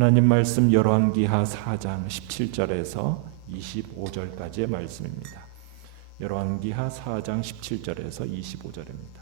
하나님 말씀 열왕기하 4장 17절에서 25절까지의 말씀입니다. 열왕기하 4장 17절에서 25절입니다.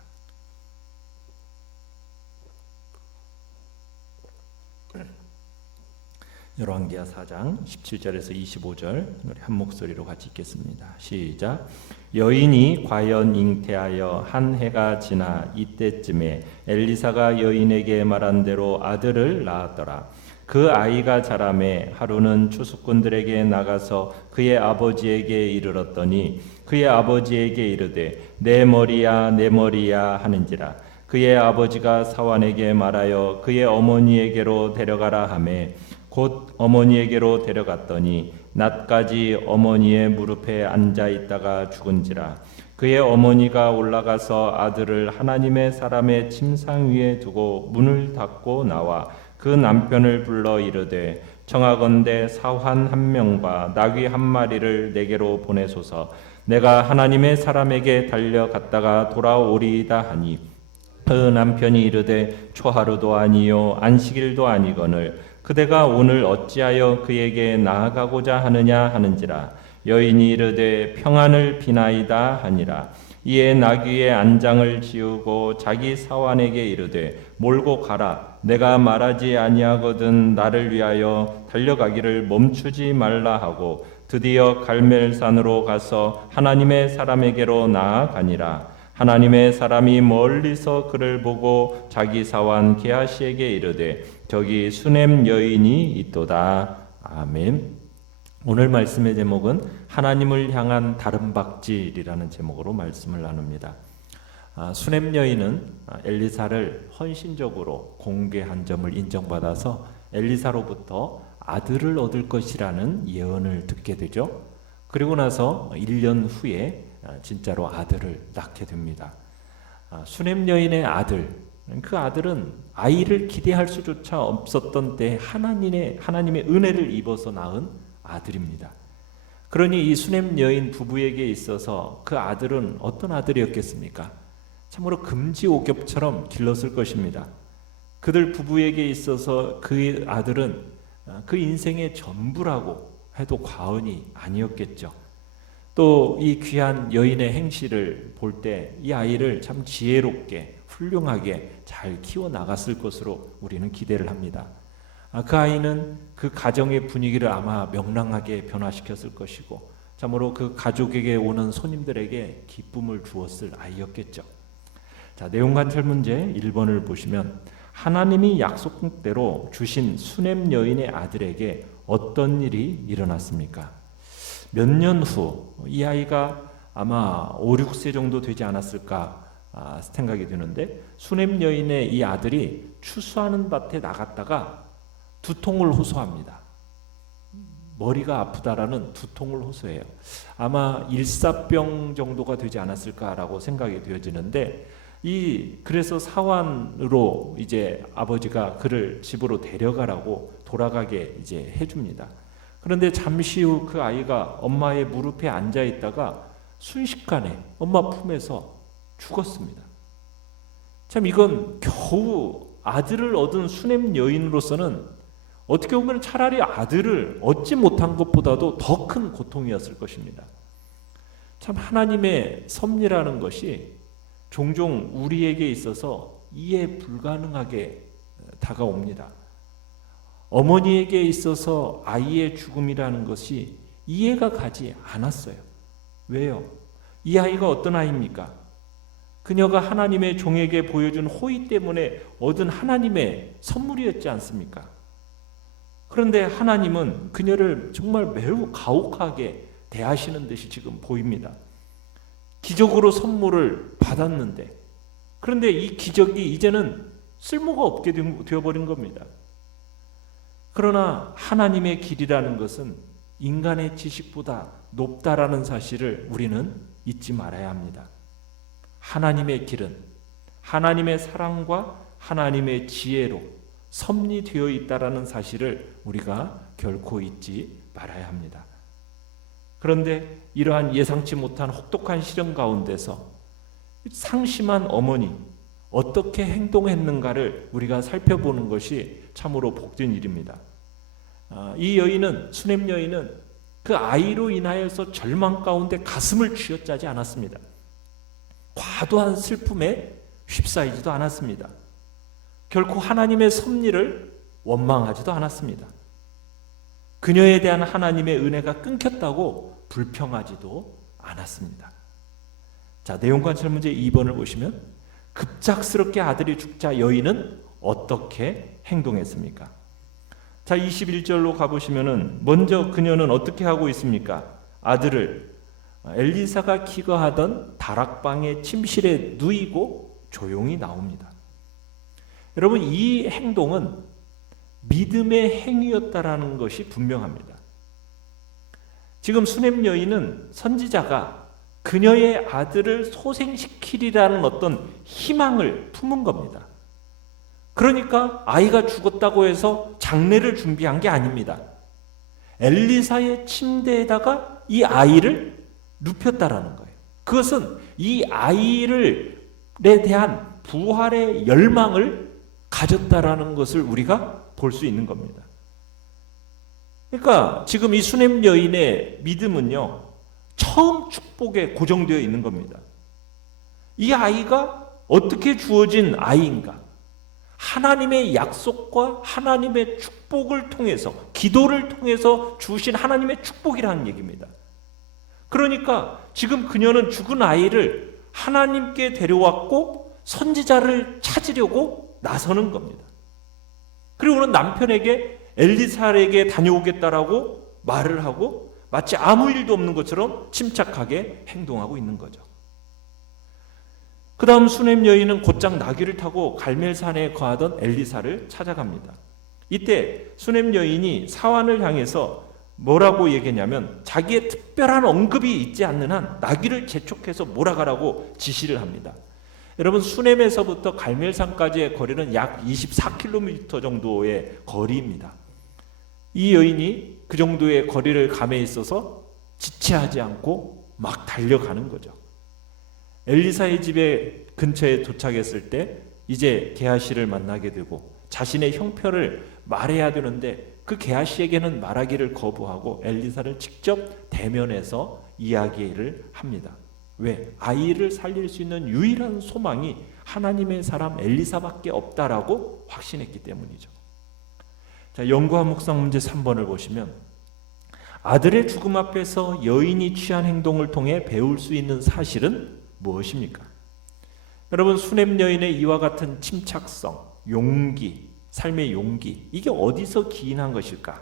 열왕기하 4장 17절에서 25절 우리 한 목소리로 같이 읽겠습니다. 시작. 여인이 과연 잉태하여 한 해가 지나 이때쯤에 엘리사가 여인에게 말한 대로 아들을 낳았더라. 그 아이가 자라매 하루는 추수꾼들에게 나가서 그의 아버지에게 이르렀더니 그의 아버지에게 이르되 내 머리야 내 머리야 하는지라. 그의 아버지가 사환에게 말하여 그의 어머니에게로 데려가라 하매 곧 어머니에게로 데려갔더니 낮까지 어머니의 무릎에 앉아 있다가 죽은지라. 그의 어머니가 올라가서 아들을 하나님의 사람의 침상 위에 두고 문을 닫고 나와 그 남편을 불러 이르되 청하건대 사환 한 명과 나귀 한 마리를 내게로 보내소서. 내가 하나님의 사람에게 달려갔다가 돌아오리이다 하니 그 남편이 이르되 초하루도 아니요 안식일도 아니거늘 그대가 오늘 어찌하여 그에게 나아가고자 하느냐 하는지라. 여인이 이르되 평안을 비나이다 하니라. 이에 나귀의 안장을 지우고 자기 사환에게 이르되 몰고 가라. 내가 말하지 아니하거든 나를 위하여 달려가기를 멈추지 말라 하고 드디어 갈멜산으로 가서 하나님의 사람에게로 나아가니라. 하나님의 사람이 멀리서 그를 보고 자기 사환 게하시에게 이르되 저기 수넴 여인이 있도다. 아멘. 오늘 말씀의 제목은 하나님을 향한 다름박질이라는 제목으로 말씀을 나눕니다. 수넴 여인은 엘리사를 헌신적으로 공개한 점을 인정받아서 엘리사로부터 아들을 얻을 것이라는 예언을 듣게 되죠. 그리고 나서 1년 후에 진짜로 아들을 낳게 됩니다. 수넴 여인의 아들, 그 아들은 아이를 기대할 수조차 없었던 때 하나님의 은혜를 입어서 낳은 아들입니다. 그러니 이 수넴 여인 부부에게 있어서 그 아들은 어떤 아들이었겠습니까? 참으로 금지옥엽처럼 길렀을 것입니다. 그들 부부에게 있어서 그 아들은 그 인생의 전부라고 해도 과언이 아니었겠죠. 또 이 귀한 여인의 행실을 볼 때 이 아이를 참 지혜롭게 훌륭하게 잘 키워나갔을 것으로 우리는 기대를 합니다. 그 아이는 그 가정의 분위기를 아마 명랑하게 변화시켰을 것이고 참으로 그 가족에게 오는 손님들에게 기쁨을 주었을 아이였겠죠. 자, 내용관찰 문제 1번을 보시면 하나님이 약속대로 주신 수넴 여인의 아들에게 어떤 일이 일어났습니까? 몇 년 후 이 아이가 아마 5, 6세 정도 되지 않았을까 생각이 드는데 수넴 여인의 이 아들이 추수하는 밭에 나갔다가 두통을 호소합니다. 머리가 아프다라는 두통을 호소해요. 아마 일사병 정도가 되지 않았을까라고 생각이 되어지는데 그래서 사환으로 이제 아버지가 그를 집으로 데려가라고 돌아가게 이제 해줍니다. 그런데 잠시 후 그 아이가 엄마의 무릎에 앉아 있다가 순식간에 엄마 품에서 죽었습니다. 참 이건 겨우 아들을 얻은 수넴 여인으로서는 어떻게 보면 차라리 아들을 얻지 못한 것보다도 더 큰 고통이었을 것입니다. 참 하나님의 섭리라는 것이 종종 우리에게 있어서 이해 불가능하게 다가옵니다. 어머니에게 있어서 아이의 죽음이라는 것이 이해가 가지 않았어요. 왜요? 이 아이가 어떤 아이입니까? 그녀가 하나님의 종에게 보여준 호의 때문에 얻은 하나님의 선물이었지 않습니까? 그런데 하나님은 그녀를 정말 매우 가혹하게 대하시는 듯이 지금 보입니다. 기적으로 선물을 받았는데 그런데 이 기적이 이제는 쓸모가 없게 되어버린 겁니다. 그러나 하나님의 길이라는 것은 인간의 지식보다 높다라는 사실을 우리는 잊지 말아야 합니다. 하나님의 길은 하나님의 사랑과 하나님의 지혜로 섭리되어 있다라는 사실을 우리가 결코 잊지 말아야 합니다. 그런데 이러한 예상치 못한 혹독한 시련 가운데서 상심한 어머니 어떻게 행동했는가를 우리가 살펴보는 것이 참으로 복된 일입니다. 이 여인은, 수넴 여인은 그 아이로 인하여서 절망 가운데 가슴을 쥐어짜지 않았습니다. 과도한 슬픔에 휩싸이지도 않았습니다. 결코 하나님의 섭리를 원망하지도 않았습니다. 그녀에 대한 하나님의 은혜가 끊겼다고 불평하지도 않았습니다. 자, 내용관찰 문제 2번을 보시면 급작스럽게 아들이 죽자 여인은 어떻게 행동했습니까? 자, 21절로 가보시면은 먼저 그녀는 어떻게 하고 있습니까? 아들을 엘리사가 기거하던 다락방의 침실에 누이고 조용히 나옵니다. 여러분, 이 행동은 믿음의 행위였다라는 것이 분명합니다. 지금 수넴 여인은 선지자가 그녀의 아들을 소생시키리라는 어떤 희망을 품은 겁니다. 그러니까 아이가 죽었다고 해서 장례를 준비한 게 아닙니다. 엘리사의 침대에다가 이 아이를 눕혔다라는 거예요. 그것은 이 아이에 대한 부활의 열망을 가졌다라는 것을 우리가 볼 수 있는 겁니다. 그러니까 지금 이 수넴 여인의 믿음은요, 처음 축복에 고정되어 있는 겁니다. 이 아이가 어떻게 주어진 아이인가? 하나님의 약속과 하나님의 축복을 통해서, 기도를 통해서 주신 하나님의 축복이라는 얘기입니다. 그러니까 지금 그녀는 죽은 아이를 하나님께 데려왔고 선지자를 찾으려고 나서는 겁니다. 그리고는 남편에게 엘리사에게 다녀오겠다라고 말을 하고 마치 아무 일도 없는 것처럼 침착하게 행동하고 있는 거죠. 그 다음 수넴 여인은 곧장 나귀를 타고 갈멜산에 거하던 엘리사를 찾아갑니다. 이때 수넴 여인이 사환을 향해서 뭐라고 얘기했냐면 자기의 특별한 언급이 있지 않는 한 나귀를 재촉해서 몰아가라고 지시를 합니다. 여러분, 수넴에서부터 갈멜산까지의 거리는 약 24km 정도의 거리입니다. 이 여인이 그 정도의 거리를 감에 있어서 지체하지 않고 막 달려가는 거죠. 엘리사의 집에 근처에 도착했을 때 이제 게하시를 만나게 되고 자신의 형편을 말해야 되는데 그 게하시에게는 말하기를 거부하고 엘리사를 직접 대면해서 이야기를 합니다. 왜? 아이를 살릴 수 있는 유일한 소망이 하나님의 사람 엘리사밖에 없다라고 확신했기 때문이죠. 자, 연구와 묵상 문제 3번을 보시면 아들의 죽음 앞에서 여인이 취한 행동을 통해 배울 수 있는 사실은 무엇입니까? 여러분, 수넴 여인의 이와 같은 침착성, 용기, 삶의 용기, 이게 어디서 기인한 것일까?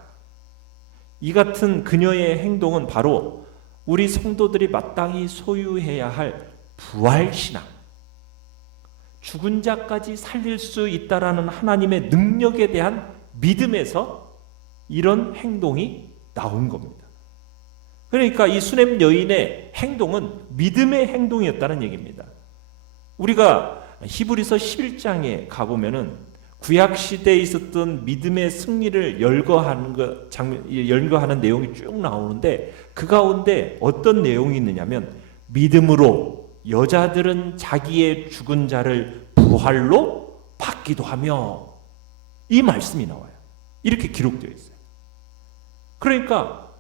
이 같은 그녀의 행동은 바로 우리 성도들이 마땅히 소유해야 할 부활신앙, 죽은 자까지 살릴 수 있다라는 하나님의 능력에 대한 믿음에서 이런 행동이 나온 겁니다. 그러니까 이 수넴 여인의 행동은 믿음의 행동이었다는 얘기입니다. 우리가 히브리서 11장에 가보면은 구약 시대에 있었던 믿음의 승리를 열거하는 내용이 쭉 나오는데 그 가운데 어떤 내용이 있느냐면 믿음으로 여자들은 자기의 죽은 자를 부활로 받기도 하며, 이 말씀이 나와요. 이렇게 기록되어 있어요. 그러니까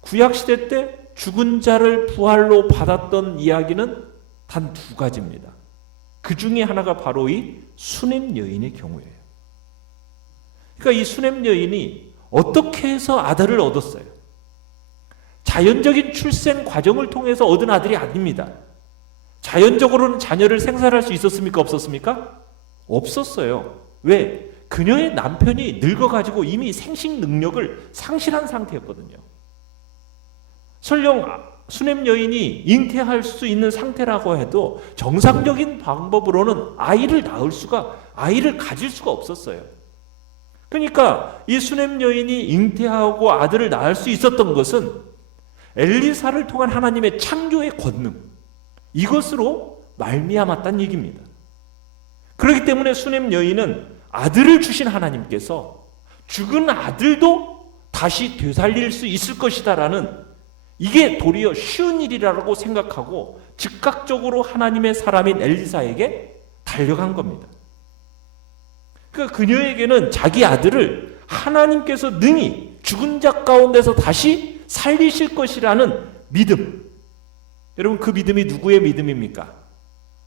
구약 시대 때 죽은 자를 부활로 받았던 이야기는 단 두 가지입니다. 그 중에 하나가 바로 이 수넴 여인의 경우예요. 그러니까 이 수넴 여인이 어떻게 해서 아들을 얻었어요? 자연적인 출생 과정을 통해서 얻은 아들이 아닙니다. 자연적으로는 자녀를 생산할 수 있었습니까? 없었습니까? 없었어요. 왜? 그녀의 남편이 늙어가지고 이미 생식 능력을 상실한 상태였거든요. 설령 수넴 여인이 잉태할 수 있는 상태라고 해도 정상적인 방법으로는 아이를 가질 수가 없었어요. 그러니까 이 수넴 여인이 잉태하고 아들을 낳을 수 있었던 것은 엘리사를 통한 하나님의 창조의 권능, 이것으로 말미암았다는 얘기입니다. 그렇기 때문에 수넴 여인은 아들을 주신 하나님께서 죽은 아들도 다시 되살릴 수 있을 것이다라는, 이게 도리어 쉬운 일이라고 생각하고 즉각적으로 하나님의 사람인 엘리사에게 달려간 겁니다. 그러니까 그녀에게는 자기 아들을 하나님께서 능히 죽은 자 가운데서 다시 살리실 것이라는 믿음. 여러분, 그 믿음이 누구의 믿음입니까?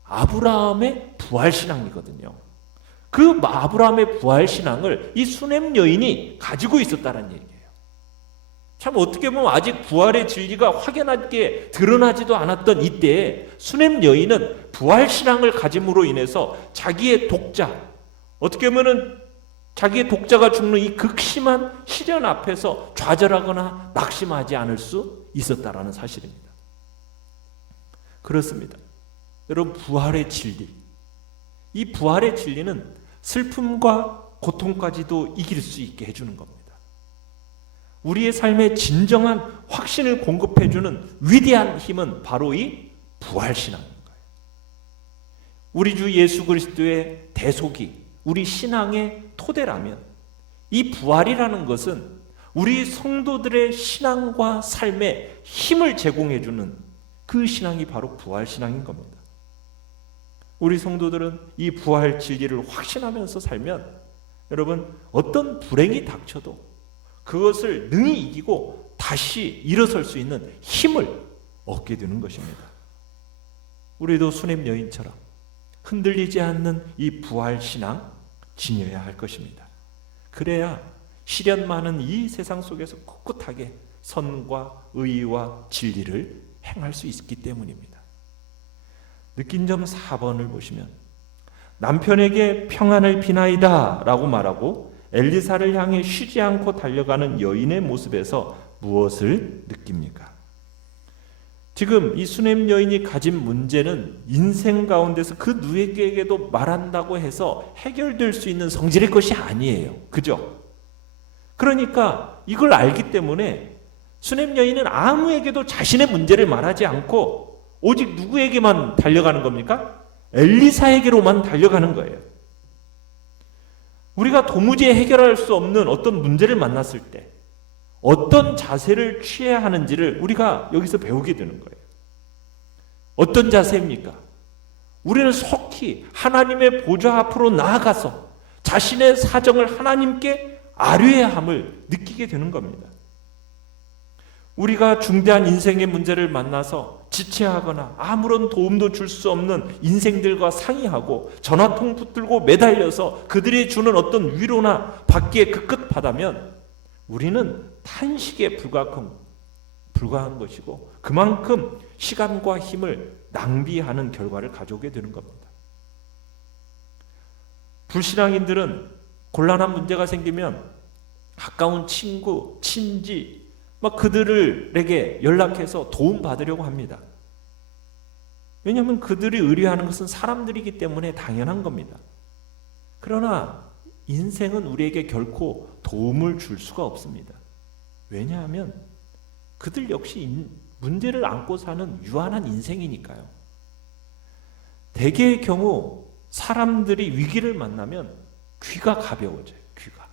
아브라함의 부활신앙이거든요. 그 아브라함의 부활신앙을 이 수넴 여인이 가지고 있었다는 얘기예요. 참 어떻게 보면 아직 부활의 진리가 확연하게 드러나지도 않았던 이때에 수넴 여인은 부활신앙을 가짐으로 인해서 자기의 독자, 어떻게 보면 자기의 독자가 죽는 이 극심한 시련 앞에서 좌절하거나 낙심하지 않을 수 있었다라는 사실입니다. 그렇습니다. 여러분, 부활의 진리, 이 부활의 진리는 슬픔과 고통까지도 이길 수 있게 해주는 겁니다. 우리의 삶에 진정한 확신을 공급해주는 위대한 힘은 바로 이 부활신앙인 거예요. 우리 주 예수 그리스도의 대속이 우리 신앙의 토대라면 이 부활이라는 것은 우리 성도들의 신앙과 삶에 힘을 제공해주는 그 신앙이 바로 부활신앙인 겁니다. 우리 성도들은 이 부활 진리를 확신하면서 살면 여러분, 어떤 불행이 닥쳐도 그것을 능히 이기고 다시 일어설 수 있는 힘을 얻게 되는 것입니다. 우리도 수넴 여인처럼 흔들리지 않는 이 부활신앙 지녀야 할 것입니다. 그래야 시련 많은 이 세상 속에서 꿋꿋하게 선과 의와 진리를 행할 수 있기 때문입니다. 느낀 점 4번을 보시면 남편에게 평안을 비나이다 라고 말하고 엘리사를 향해 쉬지 않고 달려가는 여인의 모습에서 무엇을 느낍니까? 지금 이 수넴 여인이 가진 문제는 인생 가운데서 그 누구에게도 말한다고 해서 해결될 수 있는 성질의 것이 아니에요. 그죠? 그러니까 이걸 알기 때문에 수넴 여인은 아무에게도 자신의 문제를 말하지 않고 오직 누구에게만 달려가는 겁니까? 엘리사에게로만 달려가는 거예요. 우리가 도무지 해결할 수 없는 어떤 문제를 만났을 때 어떤 자세를 취해야 하는지를 우리가 여기서 배우게 되는 거예요. 어떤 자세입니까? 우리는 속히 하나님의 보좌 앞으로 나아가서 자신의 사정을 하나님께 아뢰야 함을 느끼게 되는 겁니다. 우리가 중대한 인생의 문제를 만나서 지체하거나 아무런 도움도 줄 수 없는 인생들과 상의하고 전화통 붙들고 매달려서 그들이 주는 어떤 위로나 받기에 급급하다면 우리는 탄식에 불과한 것이고 그만큼 시간과 힘을 낭비하는 결과를 가져오게 되는 겁니다. 불신앙인들은 곤란한 문제가 생기면 가까운 친구, 친지 막 그들에게 연락해서 도움 받으려고 합니다. 왜냐하면 그들이 의뢰하는 것은 사람들이기 때문에 당연한 겁니다. 그러나 인생은 우리에게 결코 도움을 줄 수가 없습니다. 왜냐하면 그들 역시 문제를 안고 사는 유한한 인생이니까요. 대개의 경우 사람들이 위기를 만나면 귀가 가벼워져요. 귀가.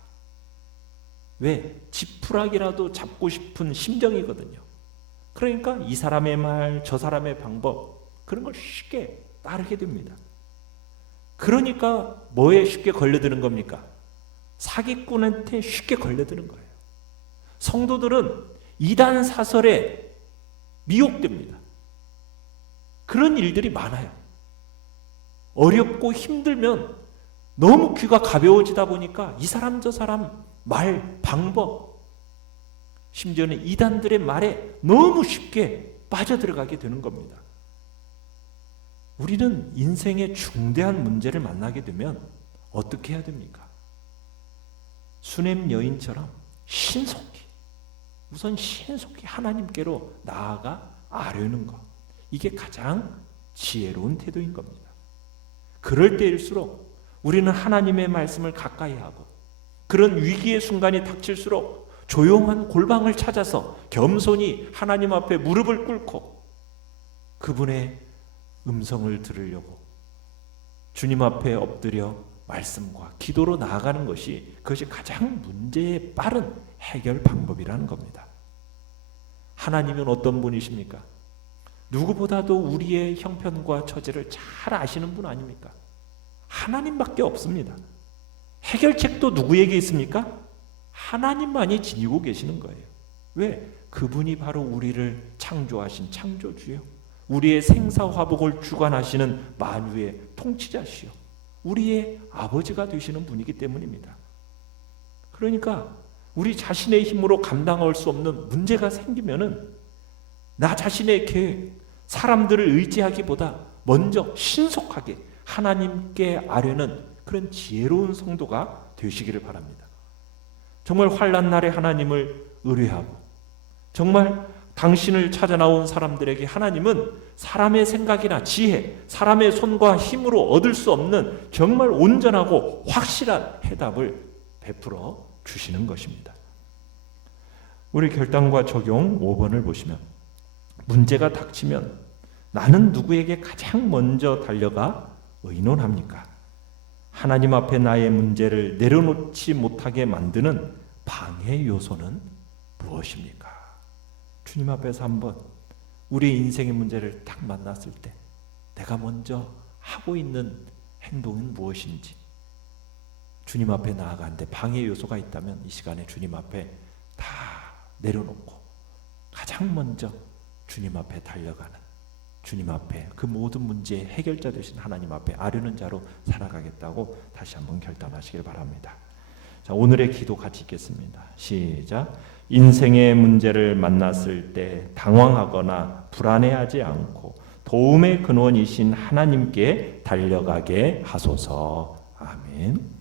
왜? 지푸라기라도 잡고 싶은 심정이거든요. 그러니까 이 사람의 말, 저 사람의 방법 그런 걸 쉽게 따르게 됩니다. 그러니까 뭐에 쉽게 걸려드는 겁니까? 사기꾼한테 쉽게 걸려드는 거예요. 성도들은 이단 사설에 미혹됩니다. 그런 일들이 많아요. 어렵고 힘들면 너무 귀가 가벼워지다 보니까 이 사람 저 사람 말, 방법, 심지어는 이단들의 말에 너무 쉽게 빠져들어가게 되는 겁니다. 우리는 인생의 중대한 문제를 만나게 되면 어떻게 해야 됩니까? 수넴 여인처럼 신속히 하나님께로 나아가 아뢰는 것. 이게 가장 지혜로운 태도인 겁니다. 그럴 때일수록 우리는 하나님의 말씀을 가까이 하고 그런 위기의 순간이 닥칠수록 조용한 골방을 찾아서 겸손히 하나님 앞에 무릎을 꿇고 그분의 음성을 들으려고 주님 앞에 엎드려 말씀과 기도로 나아가는 것이 그것이 가장 문제의 빠른 해결 방법이라는 겁니다. 하나님은 어떤 분이십니까? 누구보다도 우리의 형편과 처지를 잘 아시는 분 아닙니까? 하나님밖에 없습니다. 해결책도 누구에게 있습니까? 하나님만이 지니고 계시는 거예요. 왜? 그분이 바로 우리를 창조하신 창조주요, 우리의 생사화복을 주관하시는 만유의 통치자시요, 우리의 아버지가 되시는 분이기 때문입니다. 그러니까 우리 자신의 힘으로 감당할 수 없는 문제가 생기면은 나 자신의 계획, 사람들을 의지하기보다 먼저 신속하게 하나님께 아뢰는 그런 지혜로운 성도가 되시기를 바랍니다. 정말 환난 날에 하나님을 의뢰하고, 정말 당신을 찾아 나온 사람들에게 하나님은 사람의 생각이나 지혜, 사람의 손과 힘으로 얻을 수 없는 정말 온전하고 확실한 해답을 베풀어 주시는 것입니다. 우리 결단과 적용 5번을 보시면, 문제가 닥치면 나는 누구에게 가장 먼저 달려가 의논합니까? 하나님 앞에 나의 문제를 내려놓지 못하게 만드는 방해 요소는 무엇입니까? 주님 앞에서 한번 우리 인생의 문제를 딱 만났을 때 내가 먼저 하고 있는 행동은 무엇인지, 주님 앞에 나아가는데 방해 요소가 있다면 이 시간에 주님 앞에 다 내려놓고 가장 먼저 주님 앞에 달려가는, 주님 앞에 그 모든 문제의 해결자 되신 하나님 앞에 아뢰는 자로 살아가겠다고 다시 한번 결단하시길 바랍니다. 자, 오늘의 기도 같이 읽겠습니다. 시작. 인생의 문제를 만났을 때 당황하거나 불안해하지 않고 도움의 근원이신 하나님께 달려가게 하소서. 아멘.